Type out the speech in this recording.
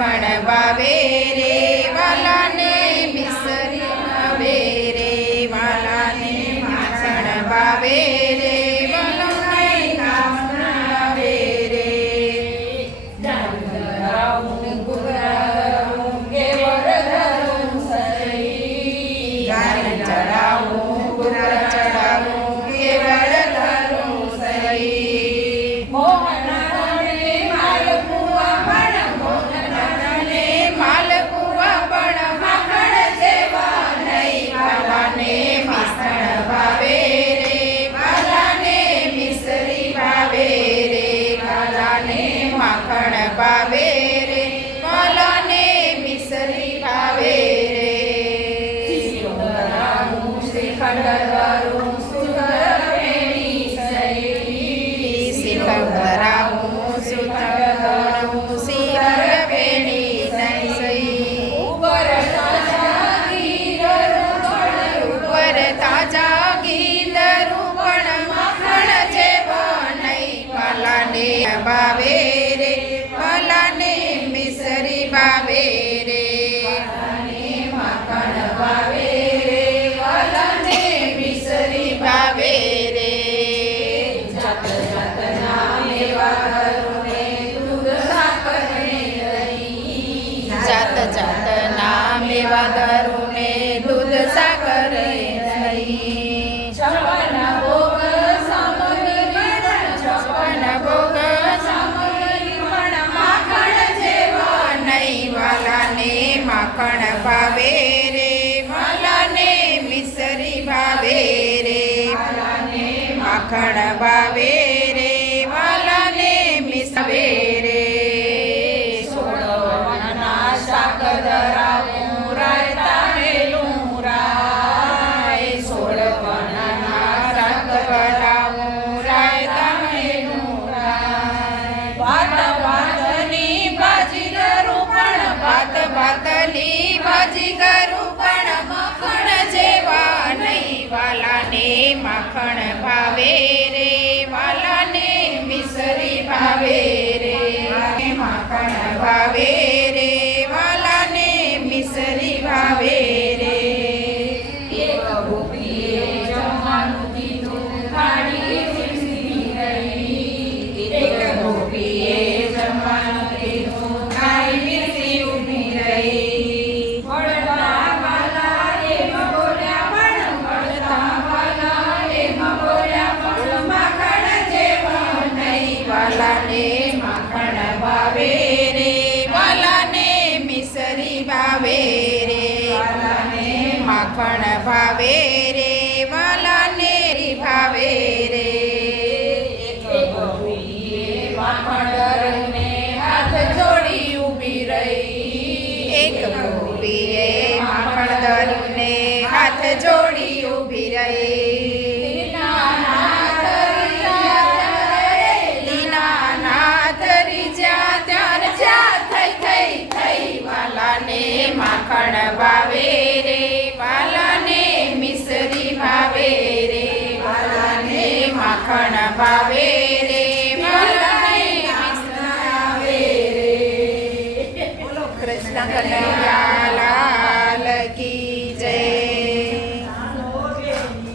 માખણ ભાવે રે વાલાને મિસરી ભાવે રે વાલાને માખણ ભાવે રે વાલાને માખણ ભાવે રે ધરાવું ગુગરાવું કે વરધરું સરી ગાય ચડાવું ગુગર ચડાવું કે વરધરું સરી મોહન માખણ ભાવે રે વાલાને મિસરી ભાવે રે શ્રીખંડ ધરાવું સુધર વેણી સરી શ્રીખંડ ધરાવું સુધર ધરું શિર વેણી સઈ ઉપર તાજા ગીદરું પણ માખણ જેવા નહીં વાલાને ભાવે રે વાલાને મિસરી ભાવે રે માખણ ભાવે રે વાલાને મિસરી ભાવે રે જાત જાતના મેવા ધરુને દૂધ સાકર ને દહીં જાત જાતના મેવા ધરુને દૂધ સાકર દહીં છપ્પન ભોગ સામગ્રી છપ્પન ભોગ વાલાને માખણ ભાવે રે વાલાને મિસરી ભાવે રે વાલાને માખણ ભાવે રે વાલાને મિસવે રે સોળવના શાક ધરાવું રાયતા મેલું રાય સોળવના શાક ધરાવું રાયતા મેલું રાય ભાત ભાતની ભાજી ભાતલી ભાજી કરું પણ માખણ જેવા નહીં વાલાને માખણ ભાવે રે વાલાને મિસરી ભાવે રે માખણ ભાવે રે વાલાને મિસરી ભાવે રે એક ગોપીએ જમવાનું કીધું થાળી પીરસી રહી એક ગોપીએ જમવાનું કીધું થાળી પીરસી ઊભી રહી મળતા વાલા એમાં બોલ્યા પણ મળતા વાલા એમાં બોલ્યા પણ માખણ જેવા નહીં વાલાને માખણ ભાવે રે વાલાને મિસરી ભાવે રે વાલાને માખણ ભાવે રે વાલાને ભાવે રે એક ગોપીએ માખણ ધરીને હાથ જોડી ઊભી રહી એક ગોપીએ માખણ ધરીને હાથ જોડી ઊભી રહી દીનાનાથ રીજ્યા ત્યારે થઈ વાલાને માખણ ભાવે રે વાલાને મિસરી ભાવે રે વાલાને માખણ ભાવે રે વાલાને મિસરી ભાવે રે બોલો કૃષ્ણ કનૈયા